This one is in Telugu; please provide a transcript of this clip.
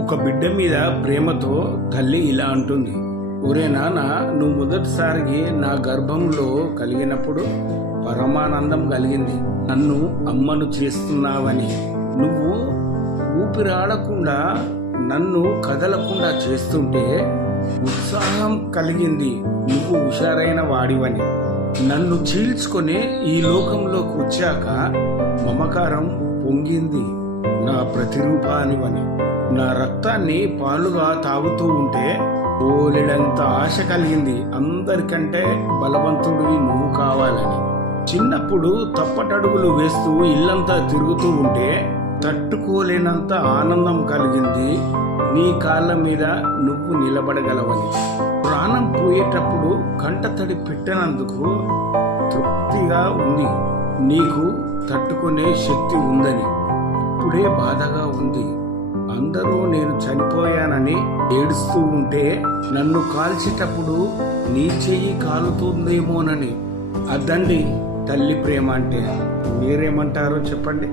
ఒక బిడ్డ మీద ప్రేమతో తల్లి ఇలా అంటుంది, ఒరే నాన్న, నువ్వు మొదటిసారికి నా గర్భంలో కలిగినప్పుడు పరమానందం కలిగింది. నన్ను అమ్మను చేస్తున్నావని, నువ్వు ఊపిరాడకుండా నన్ను కదలకుండా చేస్తుంటే ఉత్సాహం కలిగింది. నువ్వు హుషారైన వాడివని, నన్ను చీల్చుకొని ఈ లోకంలోకి వచ్చాక మమకారం పొంగింది. నా ప్రతిరూపానివని, నా రక్తాన్ని పాలుగా తాగుతూ ఉంటే ఓలెడంత ఆశ కలిగింది. అందరికంటే బలవంతుడివి నువ్వు కావాలని. చిన్నప్పుడు తప్పటడుగులు వేస్తూ ఇల్లంతా తిరుగుతూ ఉంటే తట్టుకోలేనంత ఆనందం కలిగింది. నీ కాళ్ళ మీద నువ్వు నిలబడగలవని. ప్రాణం పోయేటప్పుడు కంటతడి పెట్టినందుకు తృప్తిగా ఉంది. నీకు తట్టుకునే శక్తి ఉందని. ఇప్పుడే బాధగా ఉంది. అందరూ నేను చనిపోయానని ఏడుస్తూ ఉంటే నన్ను కాల్చేటప్పుడు నీ చెయ్యి కాలుతుందేమోనని. అదండి తల్లి ప్రేమ అంటే. మీరేమంటారో చెప్పండి.